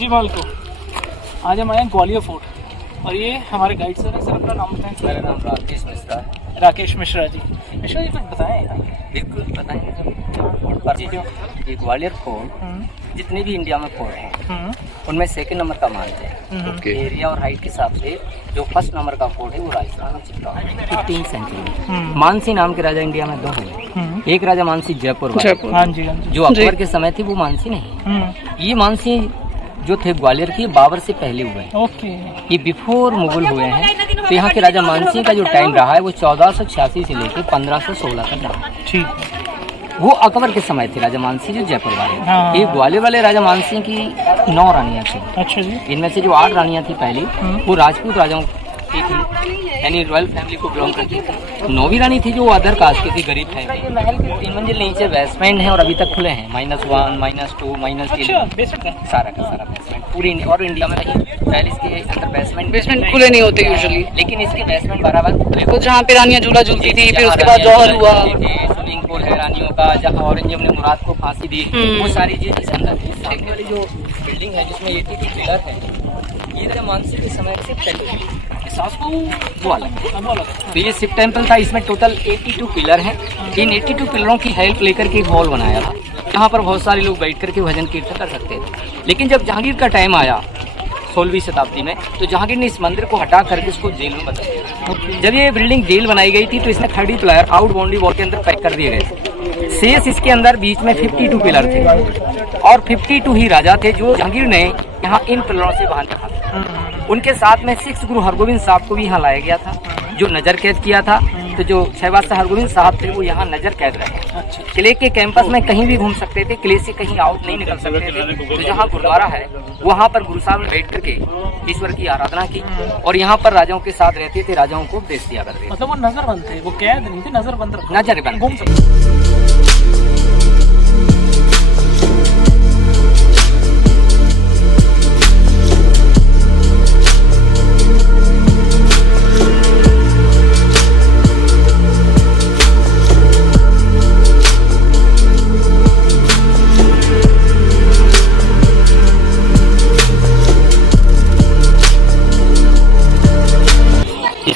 जी मालको, आज हम आए हैं ग्वालियर फोर्ट और ये हमारे गाइड सर हैं। सर अपना नाम बताएं। मेरा नाम राकेश मिश्रा है। राकेश मिश्रा जी। मिश्रा जी कुछ बताएं। बिल्कुल बताएंगे। ये ग्वालियर फोर्ट जितने भी इंडिया में फोर्ट हैं उनमें सेकंड नंबर का मानते हैं। एरिया और हाइट के हिसाब से जो फर्स्ट नंबर का फोर्ट है वो राजस्थान में चिपका है 15वीं सेंचुरी में। मानसी नाम के राजा इंडिया में दो हैं। एक राजा मानसी जयपुर वाले, हाँ जी, जो अकबर के समय थे वो मानसी नहीं। ये मानसी जो थे ग्वालियर की बाबर से पहले हुए हैं। ओके। ये बिफोर मुगल हुए हैं। तो यहाँ के राजा मानसिंह का जो टाइम रहा है वो 1486 से लेकर 1516 तक रहा। ठीक। वो अकबर के समय थे राजा मानसिंह जो जयपुर वाले। हाँ। ये ग्वालियर वाले राजा मानसिंह की 9 रानियां थी। अच्छा जी। इनमें से जो 8 रानियां थी पहली वो राजपूत राजाओं की थी, यानी रॉयल फैमिली को बिलोंग करती थी। 9वीं रानी थी जो अदर कास्ट की थी, गरीब फैमिली। महल के 3 मंजिल नीचे बेसमेंट है और अभी तक खुले हैं। -1, -2, -3 सारा का सारा बेसमेंट पूरी। और इंडिया में पैलेस के अंदर बेसमेंट खुले नहीं होते यूजुअली, लेकिन इसके बेसमेंट बराबर खुले। तो जहाँ पे रानियां झूला झूलती थी, फिर उसके बाद जौहर हुआ, स्विमिंग पूल है रानियों का, जहाँ औरंगजेब ने मुराद को फांसी दी, वो सारी चीज इस अंदर। सामने वाली जो बिल्डिंग है जिसमें 82 पिलर है, ये राजा मानसिंह के समय से वो अलग है। तो ये शिव टेम्पल था। इसमें टोटल 82 पिलर हैं। इन 82 पिलरों की हेल्प लेकर के एक हॉल बनाया था, यहाँ पर बहुत सारे लोग बैठ करके भजन कीर्तन कर सकते थे। लेकिन जब जहांगीर का टाइम आया 16वीं शताब्दी में, तो जहांगीर ने इस मंदिर को हटा करके इसको जेल में बदल दिया। जब ये बिल्डिंग जेल बनाई गई थी तो इसमें 30 पिलर आउट बाउंड्री वॉल के अंदर पैक कर दिए गए थे। शेष इसके अंदर बीच में 52 पिलर थे और 52 ही राजा थे जो जहांगीर ने यहाँ इन पिलरों से बांध रखा था। उनके साथ में 6 गुरु हरगोविंद साहब को भी यहाँ लाया गया था, जो नजर कैद किया था। तो जो शहबाज हरगोविंद साहब थे वो यहाँ नजर कैद रहे। किले के कैंपस में कहीं भी घूम सकते थे, किले से कहीं आउट नहीं निकल सकते थे। तो जहाँ गुरुद्वारा है वहाँ पर गुरु साहब ने बैठ करके ईश्वर की आराधना की और यहाँ पर राजाओं के साथ रहते थे, राजाओं को उपदेश दिया करते थे। मतलब वो नजरबंद थे, वो कैद नहीं थे, नजरबंद रखा। नजरबंद घूम सकते।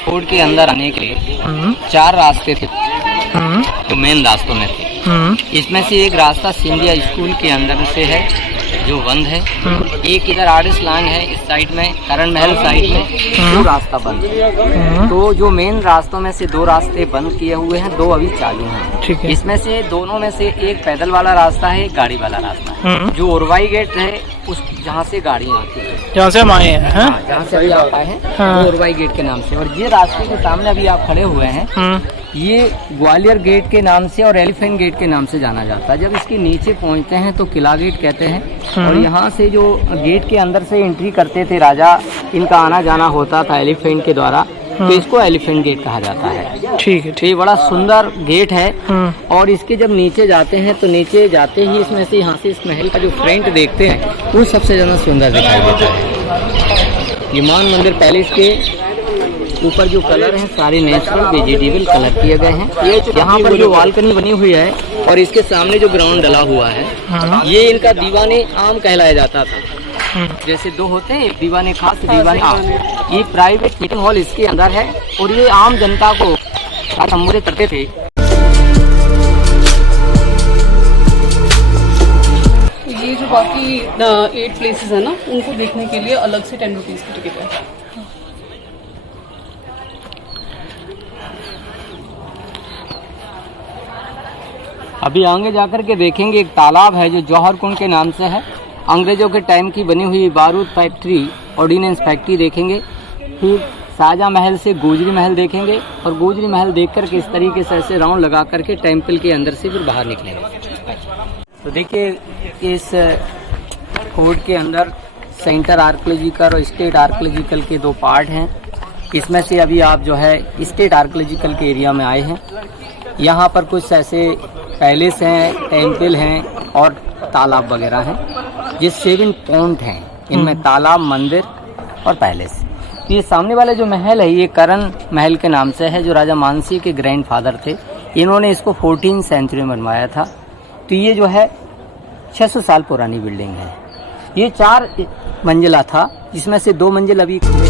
फोर्ट के अंदर आने के लिए 4 रास्ते थे, तो मेन रास्तों में थे। इसमें से एक रास्ता सिंधिया स्कूल के अंदर से है जो बंद है। एक इधर आर्टिस्ट लाइन है इस साइड में, करण महल साइड में, 2 रास्ता बंद है। तो जो मेन रास्तों में से 2 रास्ते बंद किए हुए हैं, 2 अभी चालू हैं। इसमें से दोनों में से एक पैदल वाला रास्ता है, एक गाड़ी वाला रास्ता है। जो ओरवाई गेट है उस जहाँ से गाड़ियाँ आती है, जहाँ से हम आए हैं, जहाँ से अभी आप आए हैं वो ओरवाई गेट के नाम से। और ये रास्ते के सामने अभी आप खड़े हुए हैं, ये ग्वालियर गेट के नाम से और एलिफेंट गेट के नाम से जाना जाता है। जब इसके नीचे पहुंचते हैं तो किला गेट कहते हैं। और यहाँ से जो गेट के अंदर से एंट्री करते थे राजा, इनका आना जाना होता था एलिफेंट के द्वारा, तो इसको एलिफेंट गेट कहा जाता है। ठीक है। ये बड़ा सुंदर गेट है। और इसके जब नीचे जाते हैं तो नीचे जाते ही इसमें से यहाँ से इस महल का जो फ्रंट देखते हैं वो सबसे ज्यादा सुंदर दिखाई देता है। ये मान मंदिर पैलेस के ऊपर जो कलर हैं सारे नेचुरल वेजिटेबल कलर किए गए हैं। यहाँ पर जो बालकनी बनी हुई है और इसके सामने जो ग्राउंड डला हुआ है, ये इनका दीवाने आम कहलाया जाता था। जैसे 2 होते हैं, एक दीवाने खास, दीवाने आम। ये प्राइवेट मीटिंग हॉल इसके अंदर है और ये आम जनता को संबोधित करते थे। ये जो बाकी 8 प्लेसेस है ना, उनको देखने के लिए अलग से 10 रुपीज़ की टिकट है। अभी आगे जाकर के देखेंगे एक तालाब है जो जौहर कुंड के नाम से है। अंग्रेजों के टाइम की बनी हुई बारूद फैक्ट्री, ऑर्डिनेंस फैक्ट्री देखेंगे। फिर शाहजहां महल से गोजरी महल देखेंगे और गोजरी महल देख करके इस तरीके से ऐसे राउंड लगा करके टेम्पल के अंदर से फिर बाहर निकलेंगे। तो देखिए इस फोर्ट के अंदर सेंटर आर्कियोलॉजिकल और स्टेट आर्कियोलॉजिकल के 2 पार्ट हैं। इसमें से अभी आप जो है स्टेट आर्कियोलॉजिकल के एरिया में आए हैं। यहाँ पर कुछ ऐसे पैलेस हैं, टेम्पल हैं और तालाब वगैरह हैं। ये 7 पॉइंट हैं, इनमें तालाब, मंदिर और पैलेस। ये सामने वाला जो महल है ये करण महल के नाम से है, जो राजा मानसिंह के ग्रैंडफादर थे। इन्होंने इसको 14th सेंचुरी में बनवाया था। तो ये जो है 600 साल पुरानी बिल्डिंग है। ये 4 मंजिला था, जिसमें से 2 मंजिल अभी खुले।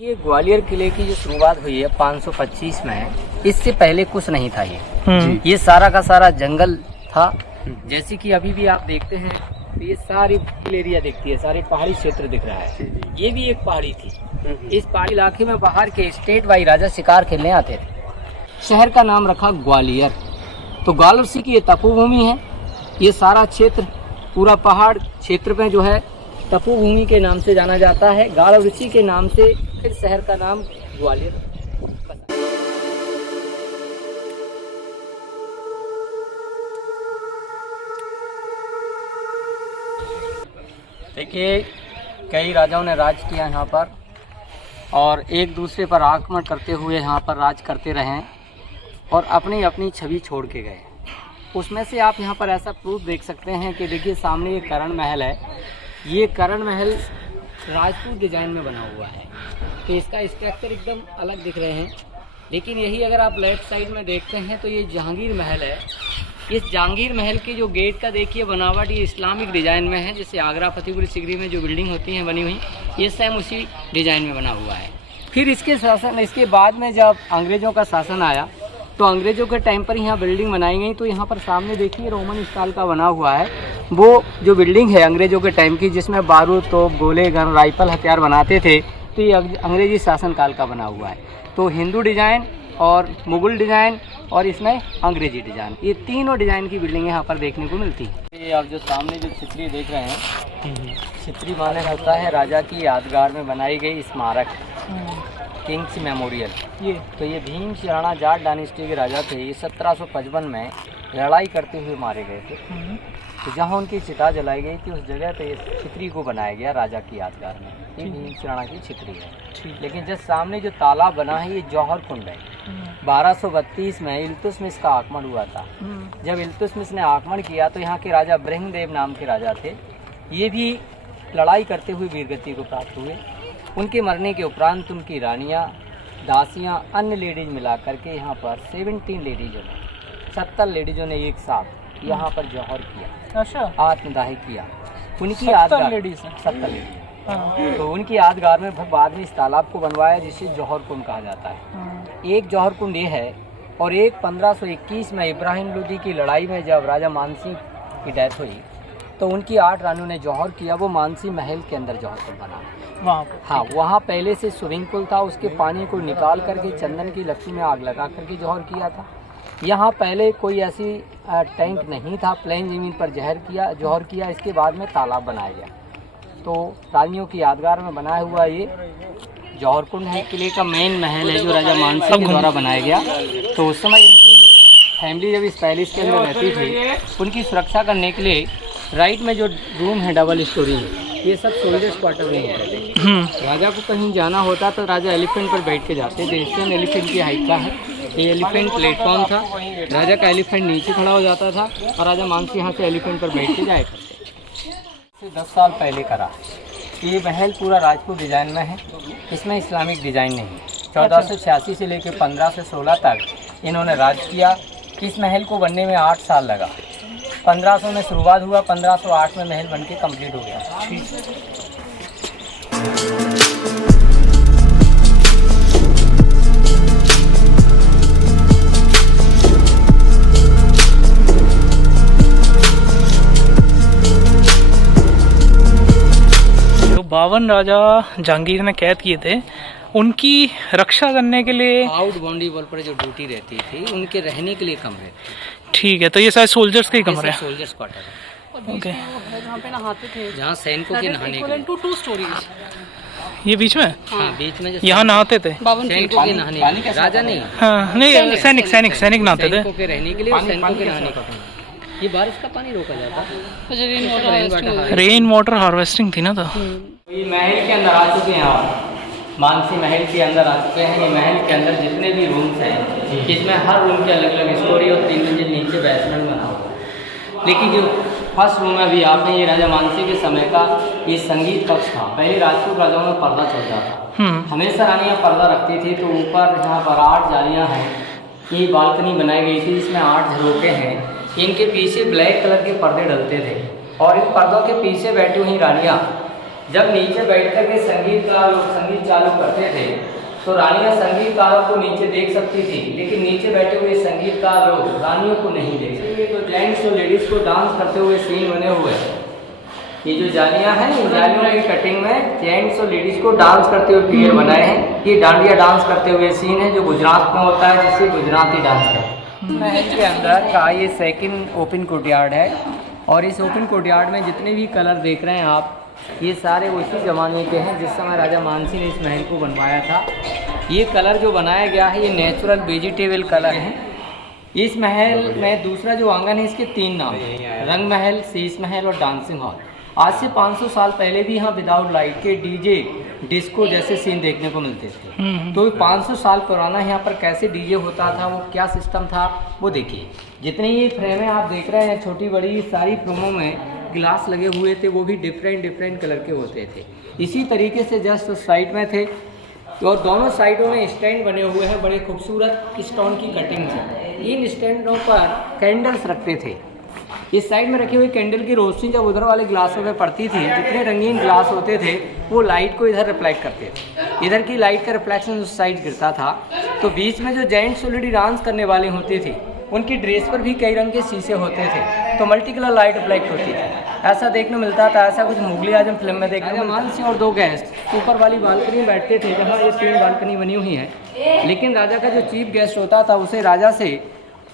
ये ग्वालियर किले की जो शुरुआत हुई है 525 में, इससे पहले कुछ नहीं था ये सारा का सारा जंगल था। जैसे कि अभी भी आप देखते हैं तो ये सारी हिल एरिया दिखती है, सारे पहाड़ी क्षेत्र दिख रहा है। ये भी एक पहाड़ी थी। इस पहाड़ी इलाके में बाहर के स्टेट वाई राजा शिकार खेलने आते थे। शहर का नाम रखा ग्वालियर। तो ग्वालियर सी की ये तपोभूमि है। ये सारा क्षेत्र पूरा पहाड़ क्षेत्र में जो है तपोभूमि के नाम से जाना जाता है। गाढ़ ऋषि के नाम से फिर शहर का नाम ग्वालियर। देखिए, कई राजाओं ने राज किया यहाँ पर और एक दूसरे पर आक्रमण करते हुए यहाँ पर राज करते रहे और अपनी अपनी छवि छोड़ के गए। उसमें से आप यहाँ पर ऐसा प्रूफ देख सकते हैं कि देखिए सामने ये करण महल है। ये करण महल राजपूत डिजाइन में बना हुआ है, तो इसका स्ट्रक्चर एकदम अलग दिख रहे हैं। लेकिन यही अगर आप लेफ्ट साइड में देखते हैं तो ये जहांगीर महल है। इस जहांगीर महल के जो गेट का देखिए बनावट ये इस्लामिक डिज़ाइन में है। जैसे आगरा फतेहपुर सीकरी में जो बिल्डिंग होती हैं बनी हुई, ये सेम उसी डिज़ाइन में बना हुआ है। फिर इसके बाद में जब अंग्रेज़ों का शासन आया तो अंग्रेज़ों के टाइम पर यहाँ बिल्डिंग बनाई गई। तो यहाँ पर सामने देखिए रोमन स्टाइल का बना हुआ है। वो जो बिल्डिंग है अंग्रेज़ों के टाइम की, जिसमें बारूद, तोप, गोले, गन, राइफल हथियार बनाते थे, तो ये अंग्रेज़ी शासनकाल का बना हुआ है। तो हिंदू डिज़ाइन और मुगल डिज़ाइन और इसमें अंग्रेजी डिज़ाइन, ये तीनों डिज़ाइन की बिल्डिंग यहाँ पर देखने को मिलती है। ये आप जो सामने जो छित्री देख रहे हैं, छित्री माने होता है राजा की यादगार में बनाई गई स्मारक, किंग्स मेमोरियल। ये भीम सिंह जाट डायनेस्टी के राजा थे। ये 1755 में लड़ाई करते हुए मारे गए थे। तो जहाँ उनकी चिता जलाई गई थी उस जगह पे छित्री को बनाया गया राजा की यादगार में। ये भीम सिंह की छित्री है। लेकिन जो सामने जो तालाब बना है ये जौहर कुंड है। 1232 में इल्तुतमिश का आक्रमण हुआ था। जब इल्तुतमिश ने आक्रमण किया तो यहाँ के राजा ब्रह्मदेव नाम के राजा थे। ये भी लड़ाई करते हुए वीरगति को प्राप्त हुए। उनके मरने के उपरांत उनकी रानियाँ, दासियाँ, अन्य लेडीज मिला करके यहाँ पर 17 लेडीजों ने 70 लेडीजों ने एक साथ यहाँ पर जौहर किया। अच्छा, आत्मदाह किया। उनकी यादगार 70 लेडीज। तो उनकी यादगार में बाद में इस तालाब को बनवाया जिसे जौहर कुंड कहा जाता है। एक जौहर कुंड ये है और एक 1521 में इब्राहिम लोदी की लड़ाई में जब राजा मानसिंह की डेथ हुई तो उनकी 8 रानियों ने जौहर किया। वो मानसी महल के अंदर जौहर कुंड बना वहाँ। हाँ, वहाँ पहले से स्विमिंग पूल था। उसके पानी को निकाल करके चंदन की लकड़ी में आग लगा करके जौहर किया था। यहाँ पहले कोई ऐसी टैंक नहीं था, प्लेन ज़मीन पर जौहर किया। इसके बाद में तालाब बनाया गया। तो रानियों की यादगार में बनाया हुआ ये जौहर कुंड है। किले का मेन महल है जो राजा मानसिंह के द्वारा बनाया गया। तो उस समय इनकी फैमिली जब इस पैलेस के अंदर रहती थी, उनकी सुरक्षा करने के लिए राइट में जो रूम है डबल स्टोरी है, ये सब सोल्जर्स क्वार्टर में होते थे। राजा को कहीं जाना होता तो राजा एलिफेंट पर बैठ के जाते थे। एशियन एलिफेंट की हाइट का है। ये एलिफेंट प्लेटफॉर्म था। राजा का एलिफेंट नीचे खड़ा हो जाता था और राजा मानसिंह यहाँ से एलिफेंट पर बैठ के जाया करते। 10 साल पहले करा। ये महल पूरा राजपूत डिज़ाइन में है। इसमें इस्लामिक डिज़ाइन नहीं। 1486 से लेकर 1516 तक इन्होंने राज किया। इस महल को बनने में 8 साल लगा। 1500 में शुरुआत हुआ, 1508 में महल बनके कंप्लीट हो गया। जो 52 राजा जहांगीर ने कैद किए थे, उनकी रक्षा करने के लिए आउट बाउंड्री वॉल पर जो ड्यूटी रहती थी, उनके रहने के लिए कमरे। ठीक है, तो ये शायद सोल्जर्स के ही कमरे हैं। Soldiers quarter. ओके, जहाँ पे नहाते थे, जहाँ सैनिकों के नहाने के लिए। 2 स्टोरीज ये बीच में। हाँ, बीच में यहाँ नहाते थे सैनिकों के नहाने के लिए। राजा नहीं। हाँ, नहीं, सैनिक नहाते थे। सैनिकों के रहने के लिए, सैनिकों के नहाने का। ये बारिश का पानी रोका जाता है। रेन वाटर हार्वेस्टिंग थी ना। तो ये महल के अंदर आ चुके हैं आप। मानसी महल के अंदर आ चुके हैं। ये महल के अंदर जितने भी रूम्स हैं, इसमें हर रूम के अलग अलग स्टोरी और 3 मंजिल नीचे बेसमेंट बना हुआ है। लेकिन जो फर्स्ट रूम है अभी आप हैं, ये राजा मानसी के समय का ये संगीत कक्ष था। पहले राजपूत राजाओं में पर्दा चलता था। हमेशा रानियाँ पर्दा रखती थी। तो ऊपर यहाँ पर 8 जालियाँ हैं ये बालकनी बनाई गई थी जिसमें 8 झरोखे हैं। इनके पीछे ब्लैक कलर के पर्दे डलते थे और इन पर्दों के पीछे बैठी हुई रानियाँ जब नीचे बैठ कर के संगीतकार लोग संगीत चालू करते थे तो रानियाँ संगीतकारों को नीचे देख सकती थी, लेकिन नीचे बैठे हुए संगीतकार लोग रानियों को नहीं देख सकते। तो जेंट्स और लेडीज़ को डांस करते हुए सीन बने हुए हैं। ये जो जालियाँ हैं, इन जालियों की कटिंग में जेंट्स और लेडीज़ को डांस करते हुए फिगर बनाए हैं। ये डांडिया डांस करते हुए सीन है जो गुजरात में होता है, जिसे गुजराती डांस कहते हैं। महल के अंदर का ये सेकंड ओपन कोर्टयार्ड है और इस ओपन कोर्टयार्ड में जितने भी कलर देख रहे हैं आप, ये सारे उसी ज़माने के हैं जिस समय राजा मानसी ने इस महल को बनवाया था। ये कलर जो बनाया गया है ये नेचुरल वेजिटेबल कलर है। इस महल में दूसरा जो आंगन है इसके 3 नाम हैं, रंग महल, शीश महल और डांसिंग हॉल। आज से 500 साल पहले भी यहाँ विदाउट लाइट के डीजे डिस्को जैसे सीन देखने को मिलते थे। तो 500 साल पुराना यहाँ पर कैसे डीजे होता था, वो क्या सिस्टम था, वो देखिए। जितने ये फ्रेमें आप देख रहे हैं छोटी बड़ी, सारी फ्रेमों में ग्लास लगे हुए थे, वो भी डिफरेंट कलर के होते थे। इसी तरीके से जस्ट साइड में थे और दोनों साइडों में स्टैंड बने हुए हैं बड़े खूबसूरत स्टोन की कटिंग से। इन स्टैंडों पर कैंडल्स रखते थे। इस साइड में रखी हुई कैंडल की रोशनी जब उधर वाले ग्लासों पे पड़ती थी, जितने रंगीन ग्लास होते थे वो लाइट को इधर रिफ्लेक्ट करते थे। इधर की लाइट का रिफ्लेक्शन उस साइड गिरता था। तो बीच में जो जेंट्स ऑलरेडी डांस करने वाले होते थे उनकी ड्रेस पर भी कई रंग के शीशे होते थे, तो मल्टी कलर लाइट रिफ्लेक्ट होती थी। ऐसा देखने मिलता था, ऐसा कुछ मुगली आजम फिल्म में देखने को मानसी और 2 गेस्ट ऊपर वाली बालकनी में बैठते थे जहाँ ये 3 बालकनी बनी हुई है। लेकिन राजा का जो चीफ गेस्ट होता था उसे राजा से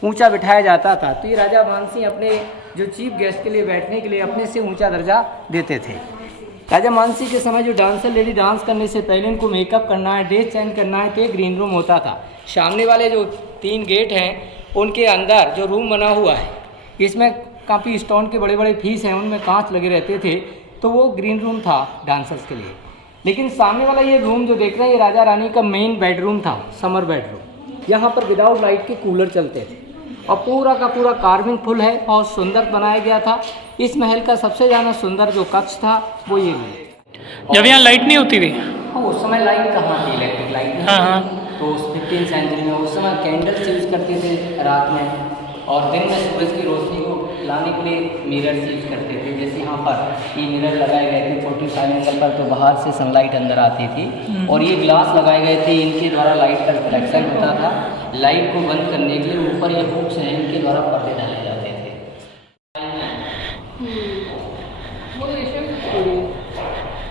ऊंचा बिठाया जाता था। तो ये राजा मानसी अपने जो चीफ गेस्ट के लिए बैठने के लिए अपने से ऊंचा दर्जा देते थे। राजा मानसी के समय जो डांसर लेडी डांस करने से पहले उनको मेकअप करना है, ड्रेस चेंज करना है, तो एक ग्रीन रूम होता था। सामने वाले जो 3 गेट हैं उनके अंदर जो रूम बना हुआ है, इसमें काफ़ी स्टोन के बड़े बड़े पीस हैं, उनमें कांच लगे रहते थे, तो वो ग्रीन रूम था डांसर्स के लिए। लेकिन सामने वाला ये रूम जो देख रहे हैं ये राजा रानी का मेन बेडरूम था, समर बेडरूम। यहाँ पर विदाउट लाइट के कूलर चलते थे और पूरा का पूरा कार्विंग फुल है, बहुत सुंदर बनाया गया था। इस महल का सबसे ज़्यादा सुंदर जो कक्ष था वो ये रूम। जब यहाँ लाइट नहीं होती थी उस समय लाइट कहाँ थी, इलेक्ट्रिक लाइट। हाँ। तो 15वीं सेंचुरी में उस समय कैंडल्स यूज़ करते थे रात में, और दिन में सूरज की रोशनी को लाने के लिए मिरर यूज करते थे। जैसे यहाँ पर ये मिरर लगाए गए थे 45 एंगल पर, तो बाहर से सनलाइट अंदर आती थी, और ये ग्लास लगाए गए थे, इनके द्वारा लाइट का रिफ्लेक्शन होता था। लाइट को बंद करने के लिए ऊपर ये हुक्स हैं, इनके द्वारा पर्दे डाले जाते थे।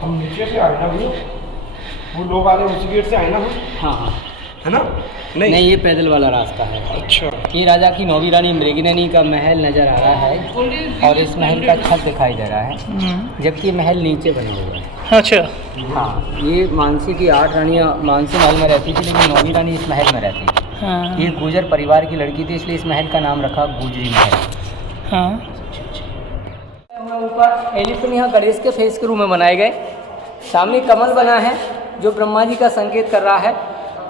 हम नीचे से आए ना वो लोग आ रहे उसी गेट से आए ना। हाँ है ना? नहीं, ये पैदल वाला रास्ता है। अच्छा। ये राजा की 9वीं रानी मृगनयनी का महल नज़र आ रहा है और इस महल का छत दिखाई दे रहा है, जबकि महल नीचे बने हुए हैं। अच्छा। हाँ, ये मानसी की 8 रानियाँ मानसी महल में रहती थी, लेकिन 9वीं रानी इस महल में रहती थी। हाँ। ये गुजर परिवार की लड़की थी, इसलिए इस महल का नाम रखा गुजरी महल। हाँ। ऊपर एलिफेंट यहाँ गणेश के फेस के रूप में बनाए गए। सामने कमल बना है जो ब्रह्मा जी का संकेत कर रहा है।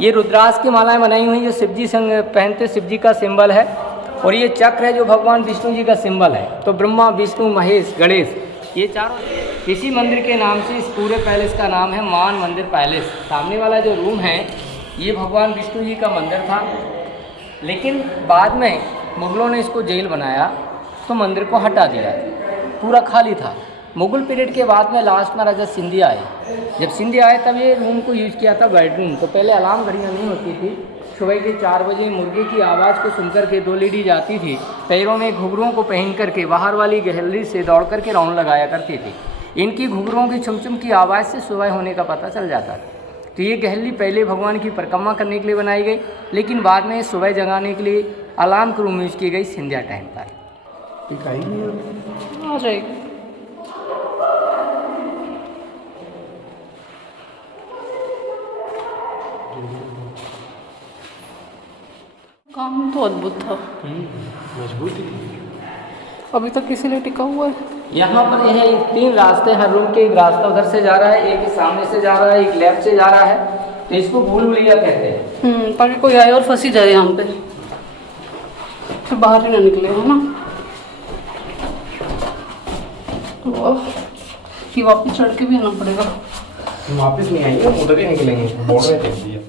ये रुद्राक्ष की मालाएं बनाई हुई जो शिव जी संग पहनते, शिव जी का सिंबल है। और ये चक्र है जो भगवान विष्णु जी का सिंबल है। तो ब्रह्मा, विष्णु, महेश, गणेश, ये चारों इसी मंदिर के नाम से इस पूरे पैलेस का नाम है मान मंदिर पैलेस। सामने वाला जो रूम है ये भगवान विष्णु जी का मंदिर था, लेकिन बाद में मुगलों ने इसको जेल बनाया तो मंदिर को हटा दिया, पूरा खाली था। मुगल पीरियड के बाद में लास्ट में राजा सिंधिया आए। जब सिंधिया आए तब ये रूम को यूज़ किया था बेडरूम। तो पहले अलार्म घड़ियाँ नहीं होती थी। सुबह के 4 बजे मुर्गे की आवाज़ को सुनकर के 2 लेडी जाती थी, पैरों में घुघरुओं को पहन करके बाहर वाली गैलरी से दौड़ करके राउंड लगाया करती थी। इनकी घुघरुओं की छुमछुम की आवाज़ से सुबह होने का पता चल जाता था। तो ये गहली पहले भगवान की परिक्रमा करने के लिए बनाई गई, लेकिन बाद में सुबह जगाने के लिए अलार्म के रूम यूज़ की गई सिंधिया टाइम पर। आ जाएगी। काम तो अद्भुत था, मजबूत थी। अभी तक किसी टिका हुआ है। यहाँ पर यह 3 रास्ते, हर रूम के एक रास्ता उधर से जा रहा है, एक सामने से जा रहा है, एक लेफ्ट से जा रहा है। तो इसको भूल भुलैया कहते हैं। ताकि कोई आए और फंसी जाए यहाँ पे, फिर बाहर ही ना निकले, है ना। कि वापस चढ़ के भी आना पड़ेगा। वापस नहीं आएंगे, उधर ही निकलेंगे। बोर्ड में देख दिया।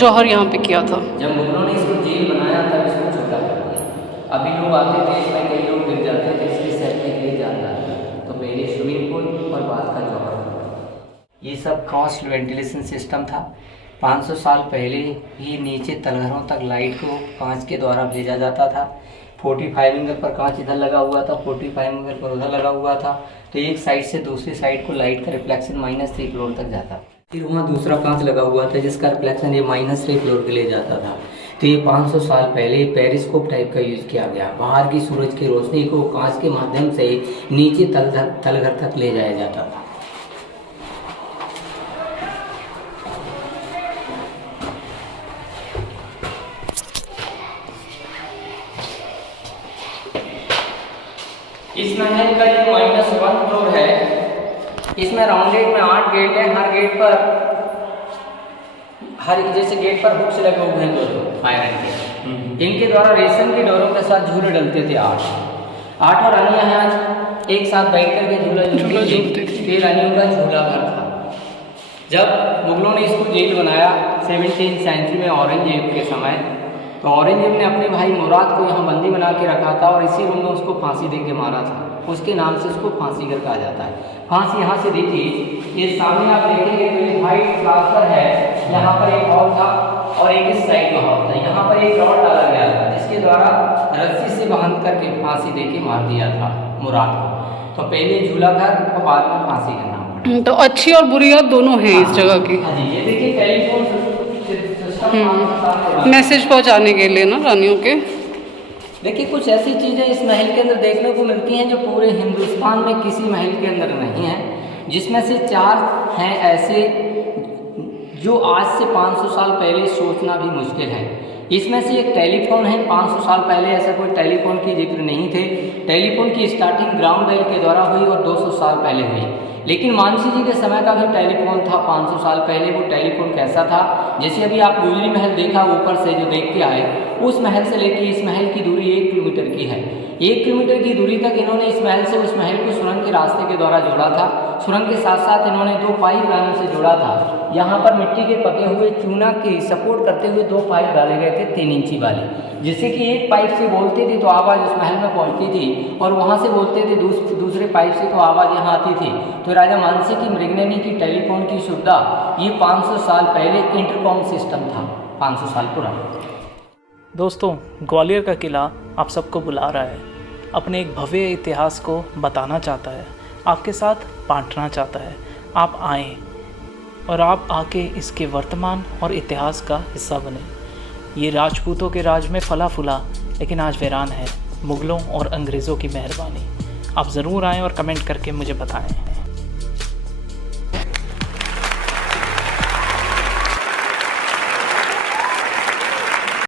जौहर यहाँ पे किया था। जब मुगलों ने इसको जेल बनाया तब इसको छोटा कर दिया। अभी लोग आते थे, इसमें कई लोग गिर जाते थे, इसकी सैर के लिए जाता है। तो पहले स्विमिंग पूल और बाद का जौहर। ये सब क्रॉस वेंटिलेशन सिस्टम था। 500 साल पहले ही नीचे तलघरों तक लाइट को कांच के द्वारा भेजा जाता था। 45 एंगल पर कांच इधर लगा हुआ था, 45 एंगल पर उधर लगा हुआ था। तो एक साइड से दूसरी साइड को लाइट का रिफ्लेक्शन -3 फ्लोर तक जाता। फिर वहाँ दूसरा कांच लगा हुआ था जिसका रिफ्लेक्शन ये -3 फ्लोर के लिए जाता था। तो ये 500 साल पहले पेरिस्कोप टाइप का यूज किया गया। बाहर की सूरज की रोशनी को कांच के माध्यम से नीचे तलघर तक ले जाया जाता था। इस महल का जो -1 फ्लोर है, इसमें राउंडेड में 8 गेट है। हर गेट पर जैसे गेट पर हुक्स लगे हुए हैं दोनों आयरन के, इनके द्वारा रेशम की डोरों के साथ झूले डलते थे। 8 रानियां हैं आज एक साथ बैठ करके झूला झूलते थे। रानियों का झूला घर था। जब मुगलों ने इसको जेल बनाया 17वीं सेंचुरी में औरंगजेब के समय, तो औरंगजेब ने अपने भाई मुराद को यहाँ बंदी बना के रखा था और इसी रूम में उसको फांसी दे के मारा था। उसके नाम से उसको फांसी घर कहा जाता है। फांसी यहाँ से दी थी। ये सामने आप देखेंगे तो ये वाइट प्लास्टर है। यहाँ पर एक हॉल था और एक इस साइड में हॉल था। यहाँ पर एक रॉड डाला गया था जिसके द्वारा रस्सी से बांध करके फांसी दे के मार दिया था मुराद को। तो पहले झूला घर और बाद में फांसी का नाम। तो अच्छी और बुरी याद दोनों हैं इस जगह की। हाँ जी, ये देखिए टेलीफोन मैसेज पहुंचाने के लिए ना रानियों के। देखिए कुछ ऐसी चीज़ें इस महल के अंदर देखने को मिलती हैं जो पूरे हिंदुस्तान में किसी महल के अंदर नहीं है, जिसमें से 4 हैं ऐसे जो आज से 500 साल पहले सोचना भी मुश्किल है। इसमें से एक टेलीफोन है। 500 साल पहले ऐसा कोई टेलीफोन की जिक्र नहीं थे। टेलीफोन की स्टार्टिंग ग्राउंड बेल के द्वारा हुई और 200 साल पहले हुई। लेकिन मानसी जी के समय का भी टेलीफोन था 500 साल पहले। वो टेलीफोन कैसा था? जैसे अभी आप गुजरी महल देखा ऊपर से जो देख के आए, उस महल से लेके इस महल की दूरी 1 किलोमीटर की है। 1 किलोमीटर की दूरी तक इन्होंने इस महल से उस महल को सुरंग के रास्ते के द्वारा जोड़ा था। सुरंग के साथ साथ इन्होंने 2 पाइप लाइनों से जोड़ा था। यहाँ पर मिट्टी के पके हुए चूना की सपोर्ट करते हुए 2 पाइप डाले गए थे 3 इंची वाले, जिससे कि एक पाइप से बोलती थी तो आवाज़ उस महल में पहुँचती थी और वहाँ से बोलते थे दूसरे पाइप से तो आवाज़ यहाँ आती थी। तो राजा मानसी की मृगनयनी की टेलीफोन की सुविधा ये 500 साल पहले इंटरकॉम सिस्टम था, 500 साल पुराना। दोस्तों, ग्वालियर का किला आप सबको बुला रहा है, अपने एक भव्य इतिहास को बताना चाहता है, आपके साथ बांटना चाहता है। आप आएँ और आप आके इसके वर्तमान और इतिहास का हिस्सा बने। ये राजपूतों के राज में फला फूला, लेकिन आज वीरान है। मुग़लों और अंग्रेज़ों की मेहरबानी। आप ज़रूर आएँ और कमेंट करके मुझे बताएं।